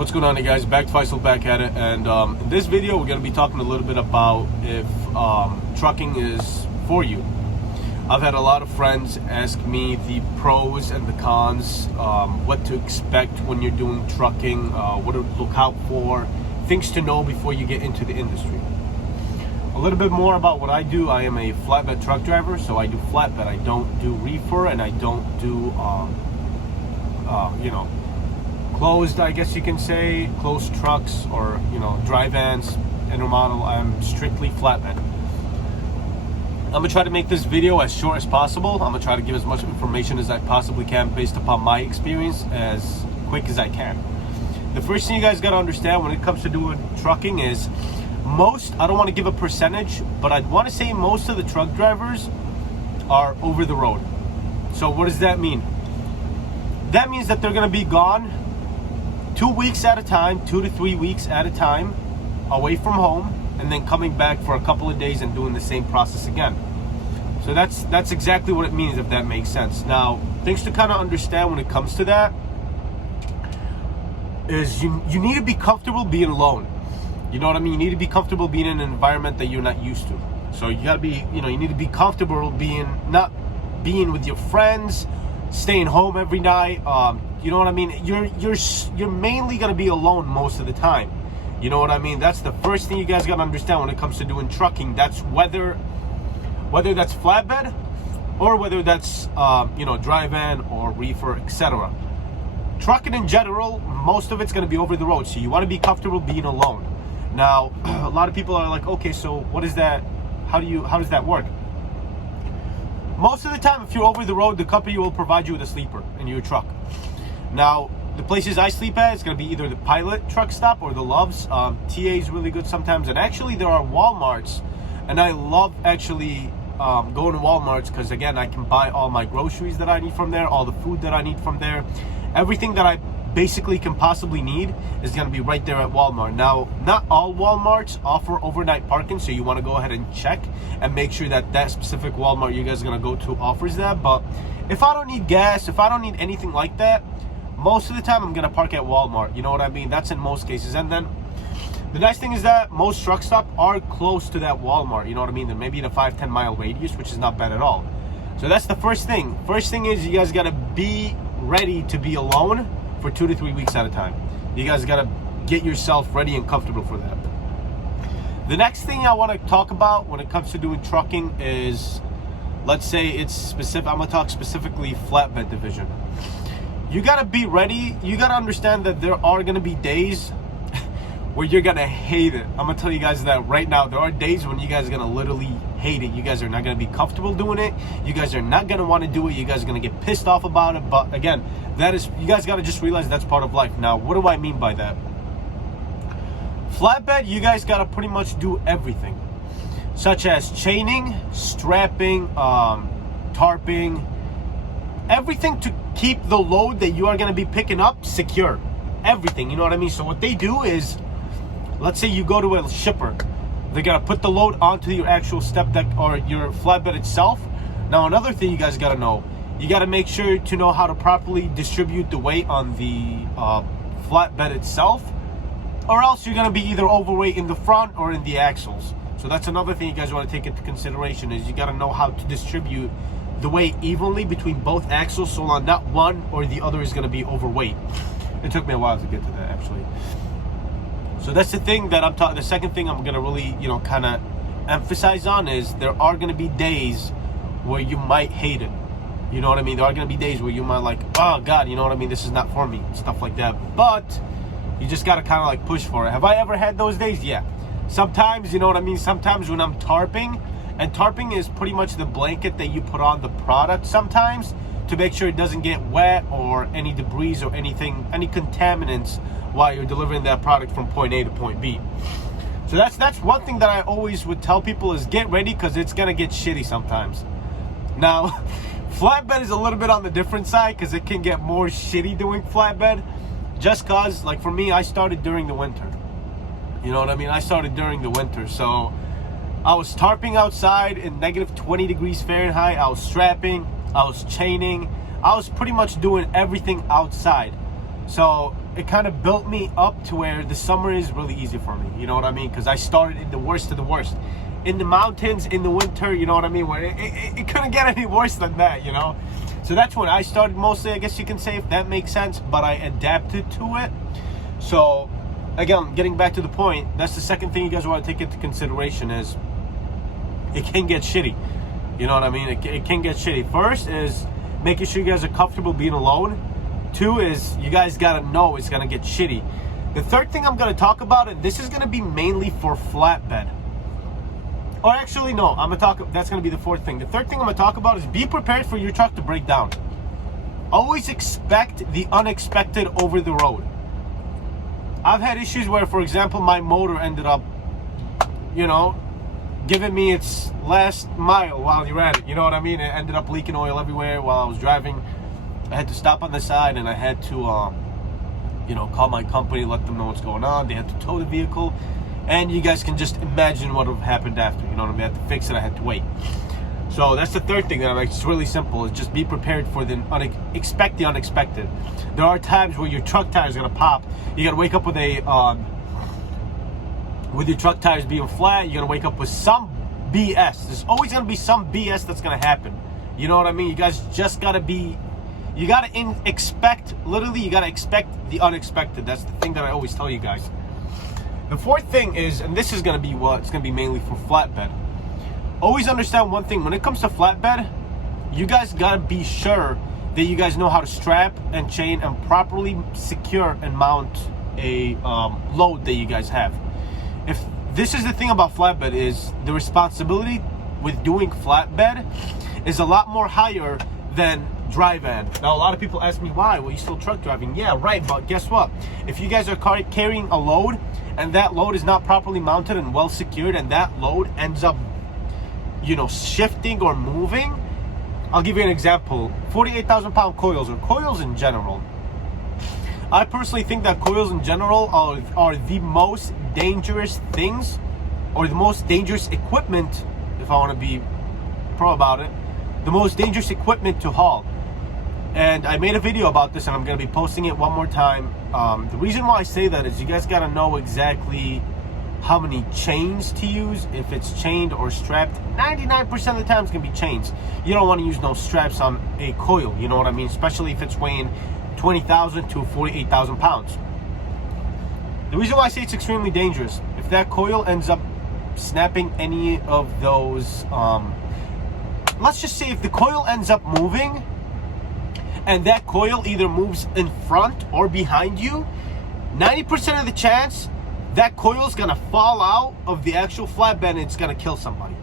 What's going on, you guys? Back to Faisal, back at it. And in this video, we're going to be talking a little bit about if trucking is for you. I've had a lot of friends ask me the pros and the cons, what to expect when you're doing trucking, what to look out for, things to know before you get into the industry. A little bit more about what I do. I am a flatbed truck driver, so I do flatbed. I don't do reefer, and I don't do, closed, I guess you can say, closed trucks or, dry vans, intermodal. I'm strictly flatbed. I'm gonna try to make this video as short as possible. I'm gonna try to give as much information as I possibly can based upon my experience as quick as I can. The first thing you guys gotta understand when it comes to doing trucking is I don't want to give a percentage, but I'd want to say most of the truck drivers are over the road. So what does that mean? That means that they're gonna be gone 2 weeks at a time, 2 to 3 weeks at a time, away from home, and then coming back for a couple of days and doing the same process again. So that's exactly what it means, if that makes sense. Now, things to kind of understand when it comes to that is you need to be comfortable being alone. You know what I mean? You need to be comfortable being in an environment that you're not used to. So you gotta be, you need to be comfortable not being with your friends, staying home every night. You know what I mean? You're mainly gonna be alone most of the time. You know what I mean? That's the first thing you guys gotta understand when it comes to doing trucking. That's whether that's flatbed or whether that's dry van or reefer, etc. Trucking in general, most of it's gonna be over the road. So you want to be comfortable being alone. Now, a lot of people are like, okay, so what is that? How does that work? Most of the time, if you're over the road, the company will provide you with a sleeper in your truck. Now, the places I sleep at, it's going to be either the Pilot truck stop or the Loves. TA is really good sometimes. And actually, there are Walmarts. And I love actually going to Walmarts because, again, I can buy all my groceries that I need from there, all the food that I need from there. Everything that I basically can possibly need is going to be right there at Walmart. Now, not all Walmarts offer overnight parking, so you want to go ahead and check and make sure that specific Walmart you guys are going to go to offers that. But if I don't need gas, if I don't need anything like that, most of the time I'm going to park at Walmart. You know what I mean? That's in most cases. And then the nice thing is that most truck stops are close to that Walmart. You know what I mean? They're maybe in a 5-10 mile radius, which is not bad at all. So that's the first thing. First thing is you guys got to be ready to be alone for 2 to 3 weeks at a time. You guys got to get yourself ready and comfortable for that. The next thing I want to talk about when it comes to doing trucking is, let's say it's specific. I'm going to talk specifically flatbed division. You got to be ready. You got to understand that there are going to be days where you're going to hate it. I'm going to tell you guys that right now. There are days when you guys are going to literally hate it. You guys are not going to be comfortable doing it. You guys are not going to want to do it. You guys are going to get pissed off about it. But again, you guys got to just realize that's part of life. Now, what do I mean by that? Flatbed, you guys got to pretty much do everything, such as chaining, strapping, tarping, everything to keep the load that you are going to be picking up secure. Everything, you know what I mean? So what they do is, let's say you go to a shipper, they're going to put the load onto your actual step deck or your flatbed itself. Now, another thing you guys got to know, you got to make sure to know how to properly distribute the weight on the flatbed itself, or else you're going to be either overweight in the front or in the axles. So that's another thing you guys want to take into consideration, is you got to know how to distribute the weight evenly between both axles, so on not one or the other is going to be overweight. It took me a while to get to that, actually. So that's the thing that I'm talking. The second thing I'm going to really, kind of emphasize on is there are going to be days where you might hate it. You know what I mean? There are going to be days where you might like, oh God, you know what I mean? This is not for me, stuff like that. But you just got to kind of like push for it. Have I ever had those days? Yeah. Sometimes, you know what I mean? Sometimes when I'm tarping, and tarping is pretty much the blanket that you put on the product sometimes to make sure it doesn't get wet or any debris or anything, any contaminants while you're delivering that product from point A to point B. So that's one thing that I always would tell people is get ready, because it's going to get shitty sometimes. Now, flatbed is a little bit on the different side because it can get more shitty doing flatbed, just because, like for me, I started during the winter. You know what I mean? I started during the winter, so I was tarping outside in negative 20 degrees Fahrenheit. I was strapping, I was chaining, I was pretty much doing everything outside. So kind of built me up to where the summer is really easy for me. You know what I mean? Because I started in the worst of the worst, in the mountains, in the winter. You know what I mean? Where it couldn't get any worse than that. You know. So that's when I started mostly, I guess you can say, if that makes sense. But I adapted to it. So again, getting back to the point, that's the second thing you guys want to take into consideration is it can get shitty. You know what I mean? It can get shitty. First is making sure you guys are comfortable being alone. 2 is you guys gotta know it's gonna get shitty. The third thing I'm gonna talk about, and this is gonna be mainly for flatbed. Or actually, no, that's gonna be the fourth thing. The third thing I'm gonna talk about is be prepared for your truck to break down. Always expect the unexpected over the road. I've had issues where, for example, my motor ended up, you know, giving me its last mile while you're at it. You know what I mean? It ended up leaking oil everywhere while I was driving. I had to stop on the side and I had to, you know, call my company, let them know what's going on. They had to tow the vehicle. And you guys can just imagine what would have happened after. You know what I mean? I had to fix it. I had to wait. So that's the third thing that it's really simple. Is just be prepared for expect the unexpected. There are times where your truck tire is going to pop. You got to wake up with your truck tires being flat. You're going to wake up with some BS. There's always going to be some BS that's going to happen. You know what I mean? You guys just got to be... You got to expect the unexpected. That's the thing that I always tell you guys. The fourth thing is, and this is going to be it's going to be mainly for flatbed. Always understand one thing. When it comes to flatbed, you guys got to be sure that you guys know how to strap and chain and properly secure and mount a load that you guys have. If this is the thing about flatbed, is the responsibility with doing flatbed is a lot more higher than dry van. Now a lot of people ask me why. Well, you still truck driving. Yeah, right, but guess what? If you guys are carrying a load and that load is not properly mounted and well secured, and that load ends up, you know, shifting or moving. I'll give you an example. 48,000 pound coils, or coils in general. I personally think that coils in general are the most dangerous things, or the most dangerous equipment, if I want to be pro about it, the most dangerous equipment to haul. And I made a video about this and I'm going to be posting it one more time. The reason why I say that is you guys got to know exactly how many chains to use, if it's chained or strapped. 99% of the time it's going to be chains. You don't want to use no straps on a coil, you know what I mean? Especially if it's weighing 20,000 to 48,000 pounds. The reason why I say it's extremely dangerous, if that coil ends up snapping any of those, let's just say if the coil ends up moving, and that coil either moves in front or behind you, 90% of the chance that coil is gonna fall out of the actual flatbed and it's gonna kill somebody.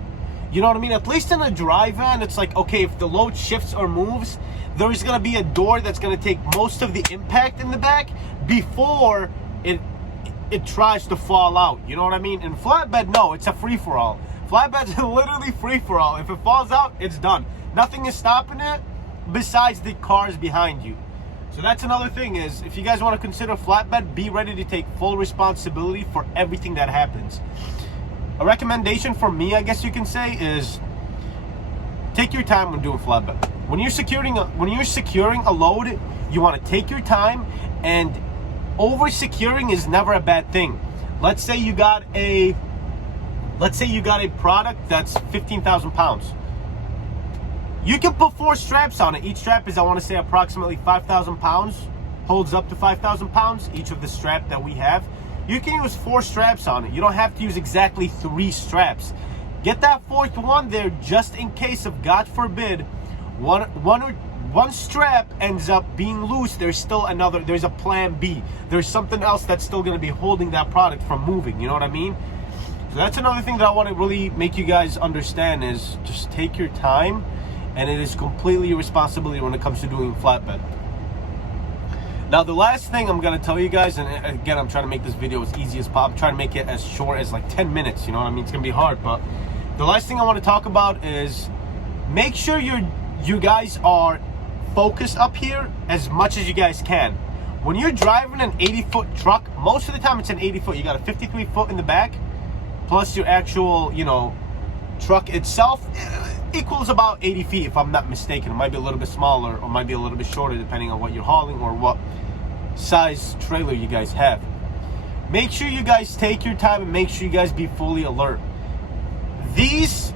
You know what I mean? At least in a dry van, it's like, okay, if the load shifts or moves, there is gonna be a door that's gonna take most of the impact in the back before it tries to fall out. You know what I mean? In flatbed, no, it's a free-for-all. Flatbed's literally free-for-all. If it falls out, it's done. Nothing is stopping it besides the cars behind you. So that's another thing, is if you guys want to consider flatbed, be ready to take full responsibility for everything that happens. A recommendation from me, I guess you can say, is take your time when doing flatbed. When you're securing a load, you want to take your time, and over securing is never a bad thing. Let's say you got a product that's 15,000 pounds. You can put 4 straps on it. Each strap is, I want to say, approximately 5,000 pounds. Holds up to 5,000 pounds, each of the strap that we have. You can use 4 straps on it. You don't have to use exactly 3 straps. Get that 4th one there just in case of, God forbid, one strap ends up being loose. There's a plan B. There's something else that's still going to be holding that product from moving. You know what I mean? So that's another thing that I want to really make you guys understand, is just take your time. And it is completely your responsibility when it comes to doing flatbed. Now, the last thing I'm going to tell you guys, and again, I'm trying to make this video as easy as possible. I'm trying to make it as short as like 10 minutes, you know what I mean? It's going to be hard, but the last thing I want to talk about is make sure you guys are focused up here as much as you guys can. When you're driving an 80-foot truck, most of the time it's an 80-foot. You got a 53-foot in the back, plus your actual, you know, truck itself equals about 80 feet, if I'm not mistaken. It might be a little bit smaller or might be a little bit shorter depending on what you're hauling or what size trailer you guys have. Make sure you guys take your time and make sure you guys be fully alert. These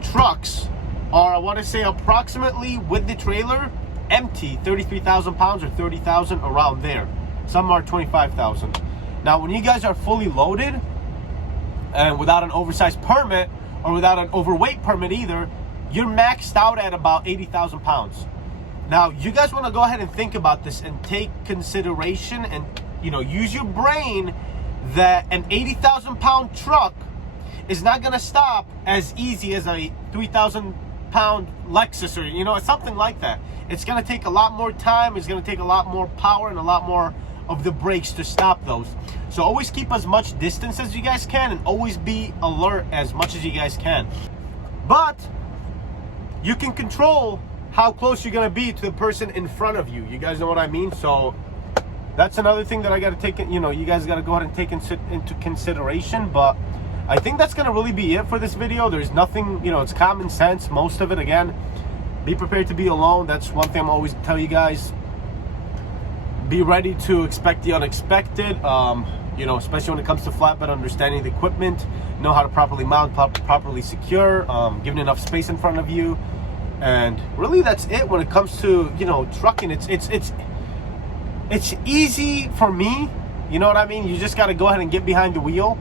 trucks are, I want to say, approximately with the trailer empty 33,000 pounds or 30,000, around there. Some are 25,000. Now when you guys are fully loaded and without an oversized permit or without an overweight permit either, you're maxed out at about 80,000 pounds. Now you guys want to go ahead and think about this and take consideration and, you know, use your brain that an 80,000 pound truck is not going to stop as easy as a 3,000 pound Lexus or, you know, something like that. It's going to take a lot more time. It's going to take a lot more power and a lot more of the brakes to stop those. So always keep as much distance as you guys can and always be alert as much as you guys can. But you can control how close you're going to be to the person in front of you. You guys know what I mean? So that's another thing that I got to take, you know, you guys got to go ahead and take into consideration. But I think that's going to really be it for this video. There's nothing, you know, it's common sense, most of it. Again, be prepared to be alone. That's one thing I'm always tell you guys. Be ready to expect the unexpected, you know, especially when it comes to flatbed, understanding the equipment, know how to properly mount, properly secure, giving enough space in front of you. And really that's it when it comes to, you know, trucking. It's easy for me, you know what I mean? You just got to go ahead and get behind the wheel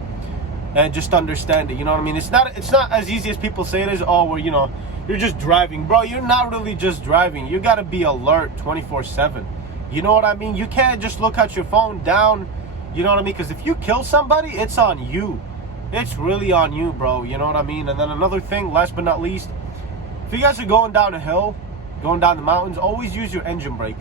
and just understand it, you know what I mean? It's not as easy as people say it is. Oh, well, you know, you're just driving. Bro, you're not really just driving. You got to be alert 24/7. You know what I mean? You can't just look at your phone down, you know what I mean? Because if you kill somebody, it's on you. It's really on you, bro. You know what I mean? And then another thing, last but not least, if you guys are going down a hill, going down the mountains, always use your engine brake.